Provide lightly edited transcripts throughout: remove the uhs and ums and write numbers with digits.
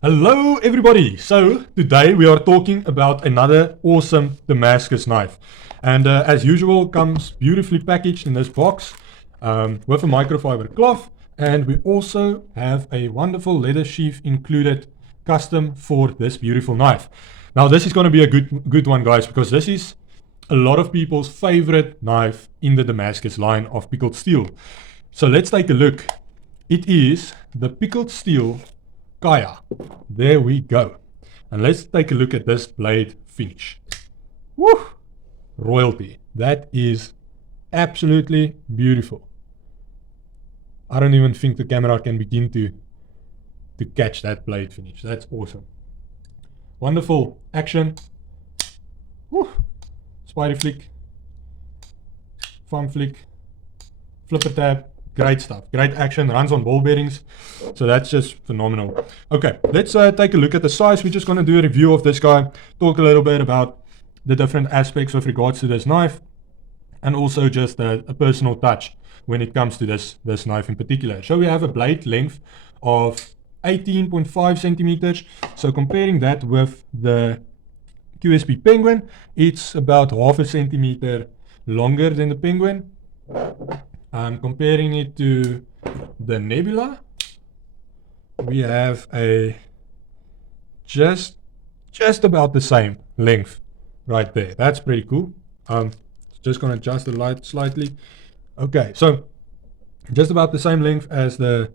Hello everybody! So today we are talking about another awesome Damascus knife, and as usual comes beautifully packaged in this box with a microfiber cloth, and we also have a wonderful leather sheath included custom for this beautiful knife. Now this is going to be a good one, guys, because this is a lot of people's favorite knife in the Damascus line of pickled steel. So let's take a look. It is the Pickled Steel Kaya. There we go. And let's take a look at this blade finish. Woo! Royalty. That is absolutely beautiful. I don't even think the camera can begin to catch that blade finish. That's awesome. Wonderful action. Woo! Spider flick. Thumb flick. Flipper tab. Great stuff. Great action. Runs on ball bearings. So that's just phenomenal. Okay, let's take a look at the size. We're just going to do a review of this guy. Talk a little bit about the different aspects with regards to this knife. And also just a personal touch when it comes to this knife in particular. So we have a blade length of 18.5 centimeters. So comparing that with the QSP Penguin, it's about half a centimeter longer than the Penguin. Comparing it to the Nebula, we have a just about the same length right there. That's pretty cool. Just gonna adjust the light slightly. Okay, so just about the same length as the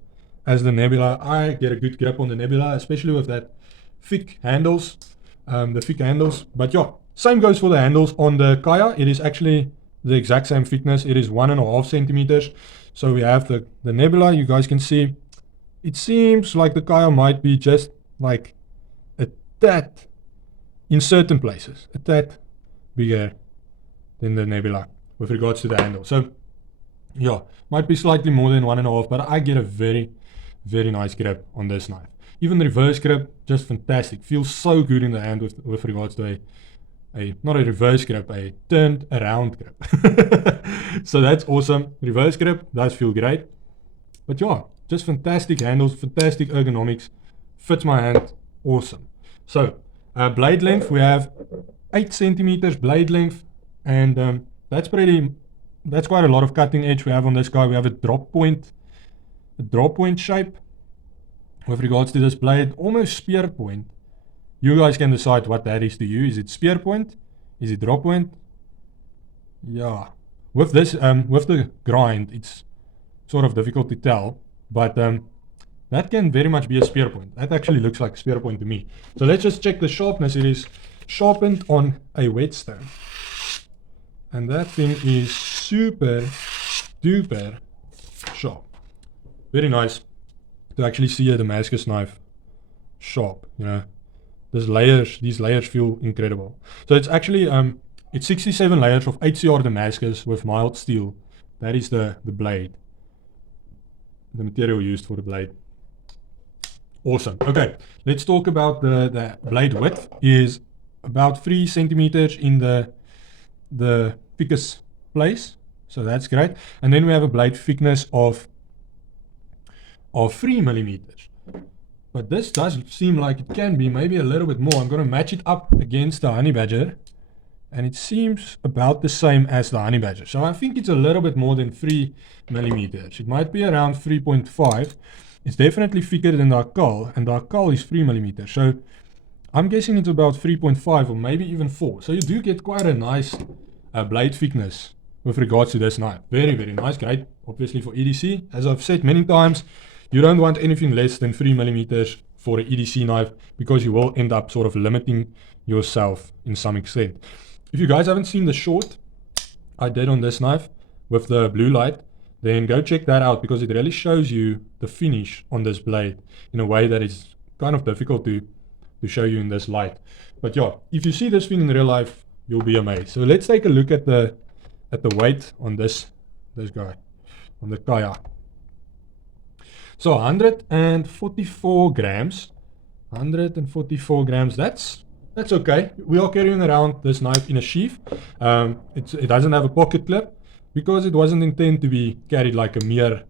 Nebula. I get a good grip on the Nebula, especially with that thick handles, the thick handles. But yeah, same goes for the handles on the Kaya. It is actually the exact same thickness. It is 1.5 centimeters. So we have the Nebula. You guys can see it seems like the Kaya might be just like a tad, in certain places, a tad bigger than the Nebula with regards to the handle. So yeah, might be slightly more than 1.5, but I get a very nice grip on this knife. Even the reverse grip, just fantastic. Feels so good in the hand with regards to not a reverse grip, a turned around grip. So that's awesome. Reverse grip does feel great. But yeah, just fantastic handles, fantastic ergonomics. Fits my hand, awesome. So blade length, we have 8 centimeters blade length, and that's quite a lot of cutting edge we have on this guy. We have a drop point shape with regards to this blade, almost spear point. You guys can decide what that is to you. Is it spear point? Is it drop point? Yeah. With this, with the grind, it's sort of difficult to tell, but that can very much be a spear point. That actually looks like a spear point to me. So let's just check the sharpness. It is sharpened on a whetstone. And that thing is super duper sharp. Very nice to actually see a Damascus knife sharp, you know. These layers feel incredible. So it's actually it's 67 layers of HCR Damascus with mild steel. That is the blade, the material used for the blade. Awesome. Okay, let's talk about the blade width. Is about 3 centimeters in the thickest place. So that's great. And then we have a blade thickness of 3 millimeters. But this does seem like it can be maybe a little bit more. I'm going to match it up against the Honey Badger, and it seems about the same as the Honey Badger. So I think it's a little bit more than 3 millimeters. It might be around 3.5. It's definitely thicker than the Akal, and the Akal is 3 millimeters. So I'm guessing it's about 3.5 or maybe even 4. So you do get quite a nice blade thickness with regards to this knife. Very nice. Great, obviously, for EDC. As I've said many times, you don't want anything less than 3 millimeters for an EDC knife, because you will end up sort of limiting yourself in some extent. If you guys haven't seen the short I did on this knife with the blue light, then go check that out, because it really shows you the finish on this blade in a way that is kind of difficult to show you in this light. But yeah, if you see this thing in real life, you'll be amazed. So let's take a look at the weight on this guy, on the Kaya. So 144 grams, 144 grams, that's okay. We are carrying around this knife in a sheath. It doesn't have a pocket clip, because it wasn't intended to be carried like a mere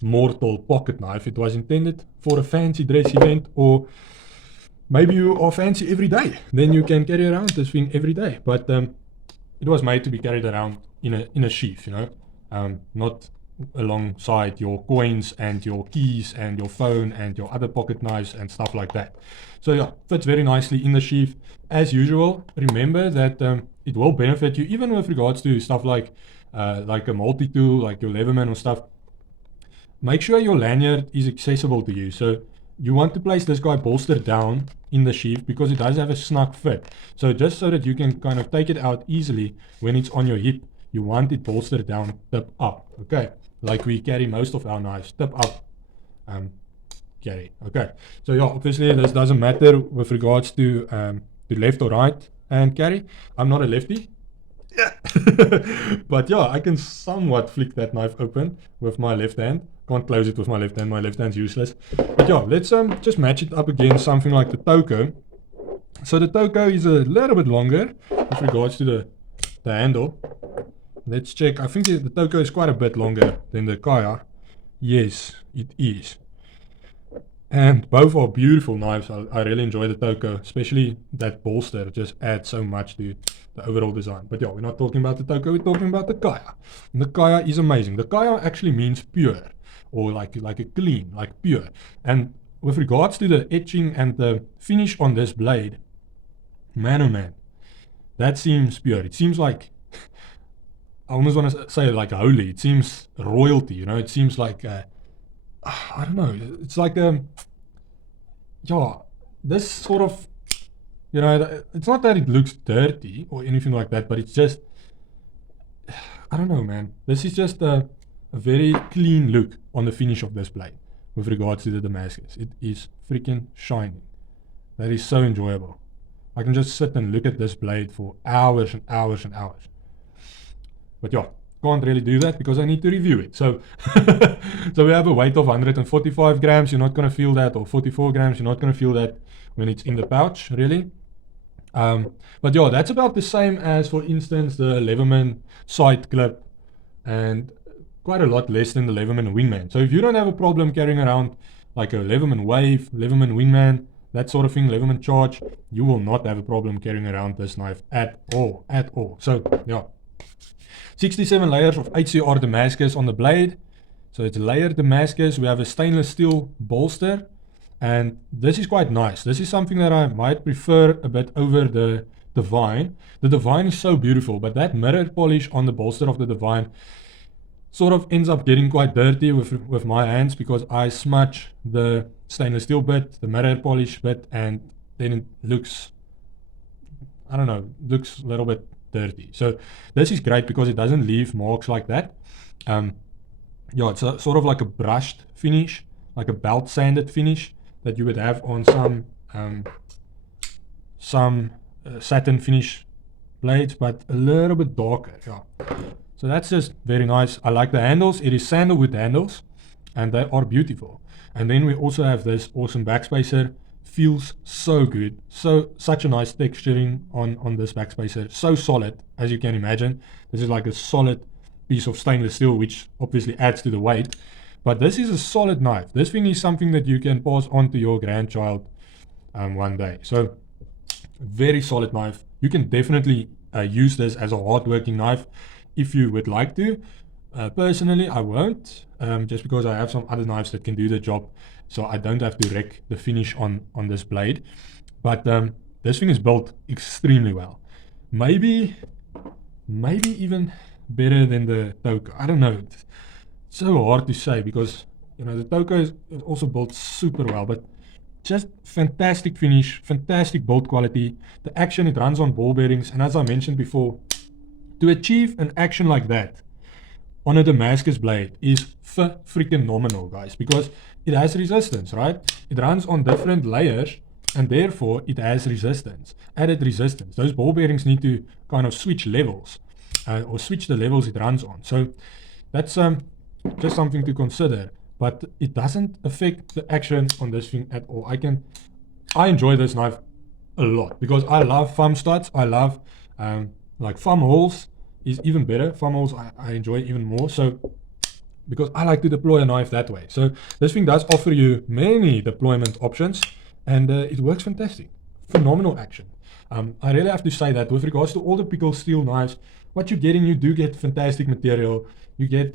mortal pocket knife. It was intended for a fancy dress event, or maybe you are fancy every day, then you can carry around this thing every day. But it was made to be carried around in a sheath, you know, not alongside your coins and your keys and your phone and your other pocket knives and stuff like that. So yeah, fits very nicely in the sheath. As usual, remember that it will benefit you even with regards to stuff like a multi-tool, like your Leverman or stuff. Make sure your lanyard is accessible to you. So you want to place this guy bolstered down in the sheath because it does have a snug fit. So just so that you can kind of take it out easily when it's on your hip, you want it bolstered down, tip up, okay? Like we carry most of our knives, tip up, carry, okay? So yeah, obviously this doesn't matter with regards to left or right hand carry. I'm not a lefty. Yeah. But yeah, I can somewhat flick that knife open with my left hand. Can't close it with my left hand's useless. But yeah, let's just match it up against something like the Toko. So the Toko is a little bit longer with regards to the handle. Let's check. I think the Toko is quite a bit longer than the Kaya. Yes, it is. And both are beautiful knives. I really enjoy the Toko, especially that bolster. It just adds so much to the overall design. But yeah, we're not talking about the Toko, we're talking about the Kaya. And the Kaya is amazing. The Kaya actually means pure, or like a clean, like pure. And with regards to the etching and the finish on this blade, man oh man, that seems pure. It seems like, I almost want to say like holy. It seems royalty, you know. It seems like I don't know. It's like yeah, this sort of, you know, it's not that it looks dirty or anything like that, but it's just, I don't know, man. This is just a very clean look on the finish of this blade with regards to the Damascus. It is freaking shining. That is so enjoyable. I can just sit and look at this blade for hours and hours and hours. But yeah, can't really do that because I need to review it. So, so we have a weight of 145 grams. You're not going to feel that, or 44 grams. You're not going to feel that when it's in the pouch, really. But yeah, that's about the same as, for instance, the Leverman side clip, and quite a lot less than the Leverman Wingman. So if you don't have a problem carrying around like a Leverman Wave, Leverman Wingman, that sort of thing, Leverman Charge, you will not have a problem carrying around this knife at all, at all. So yeah. 67 layers of HCR Damascus on the blade. So it's layered Damascus. We have a stainless steel bolster. And this is quite nice. This is something that I might prefer a bit over the Divine. The Divine is so beautiful, but that mirror polish on the bolster of the Divine sort of ends up getting quite dirty with my hands, because I smudge the stainless steel bit, the mirror polish bit, and then it looks, I don't know, looks a little bit dirty. So this is great because it doesn't leave marks like that. Yeah, it's sort of like a brushed finish, like a belt sanded finish that you would have on some satin finish blades, but a little bit darker. Yeah. So that's just very nice. I like the handles. It is sandalwood handles, and they are beautiful. And then we also have this awesome backspacer. Feels so good. Such a nice texturing on this backspacer. So solid, as you can imagine. This is like a solid piece of stainless steel, which obviously adds to the weight. But this is a solid knife. This thing is something that you can pass on to your grandchild one day. So very solid knife. You can definitely use this as a hard-working knife if you would like to. Personally, I won't, just because I have some other knives that can do the job. So I don't have to wreck the finish on this blade. But this thing is built extremely well. Maybe even better than the Toko. I don't know. It's so hard to say because, you know, the Toko is also built super well. But just fantastic finish, fantastic bolt quality. The action, it runs on ball bearings. And as I mentioned before, to achieve an action like that on a Damascus blade is freaking phenomenal, guys, because it has resistance, right? It runs on different layers, and therefore it has resistance, added resistance. Those ball bearings need to kind of switch levels, or switch the levels it runs on. So that's just something to consider, but it doesn't affect the action on this thing at all. I enjoy this knife a lot because I love thumb studs. I love like thumb holes is even better. Thumb holes I enjoy even more. So because I like to deploy a knife that way. So this thing does offer you many deployment options, and it works fantastic. Phenomenal action. I really have to say that with regards to all the Pickled Steel knives, what you're getting, you do get fantastic material. You get,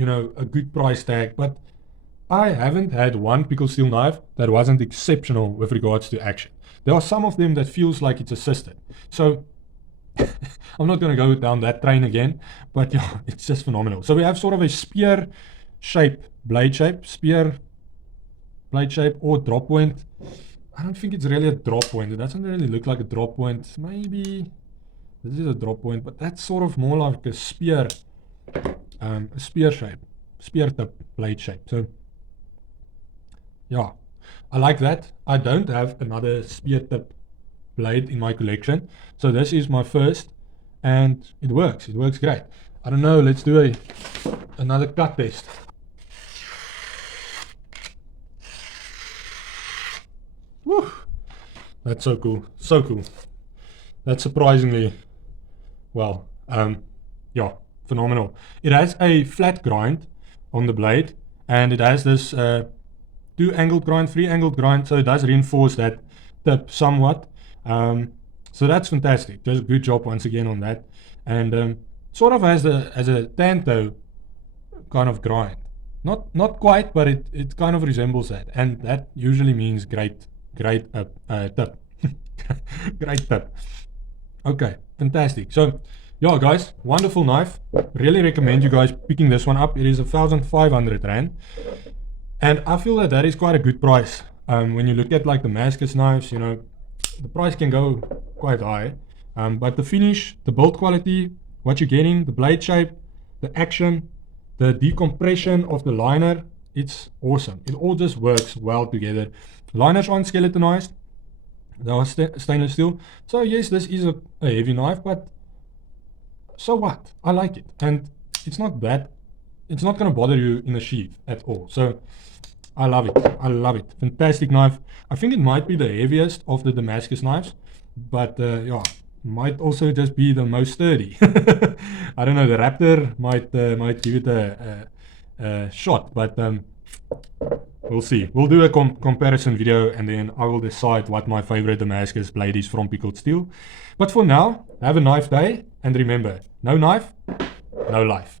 you know, a good price tag, but I haven't had one Pickled Steel knife that wasn't exceptional with regards to action. There are some of them that feels like it's assisted. So I'm not going to go down that train again, but yeah, it's just phenomenal. So we have sort of a spear shape, blade shape, spear blade shape or drop point. I don't think it's really a drop point. It doesn't really look like a drop point. Maybe this is a drop point, but that's sort of more like a spear shape, spear tip blade shape. So yeah, I like that. I don't have another spear tip blade in my collection, so this is my first, and it works great. I don't know, let's do another cut test. Woo, that's so cool, so cool. That's surprisingly well, yeah, phenomenal. It has a flat grind on the blade, and it has this 2 angled grind, 3 angled grind, so it does reinforce that tip somewhat. So that's fantastic. Just good job once again on that. And sort of has a tanto kind of grind. Not quite, but it kind of resembles that. And that usually means great tip. Great tip. Okay, fantastic. So yeah, guys, wonderful knife. Really recommend you guys picking this one up. It is 1,500 Rand. And I feel that that is quite a good price. When you look at like Damascus knives, you know, the price can go quite high. But the finish, the build quality, what you're getting, the blade shape, the action, the decompression of the liner, it's awesome. It all just works well together. Liners aren't skeletonized. They are stainless steel. So yes, this is a heavy knife, but so what? I like it. And it's not going to bother you in the sheath at all. So I love it. I love it. Fantastic knife. I think it might be the heaviest of the Damascus knives, but yeah, might also just be the most sturdy. I don't know. The Raptor might give it a shot, but we'll see. We'll do a comparison video, and then I will decide what my favorite Damascus blade is from Pickled Steel. But for now, have a knife day, and remember, no knife, no life.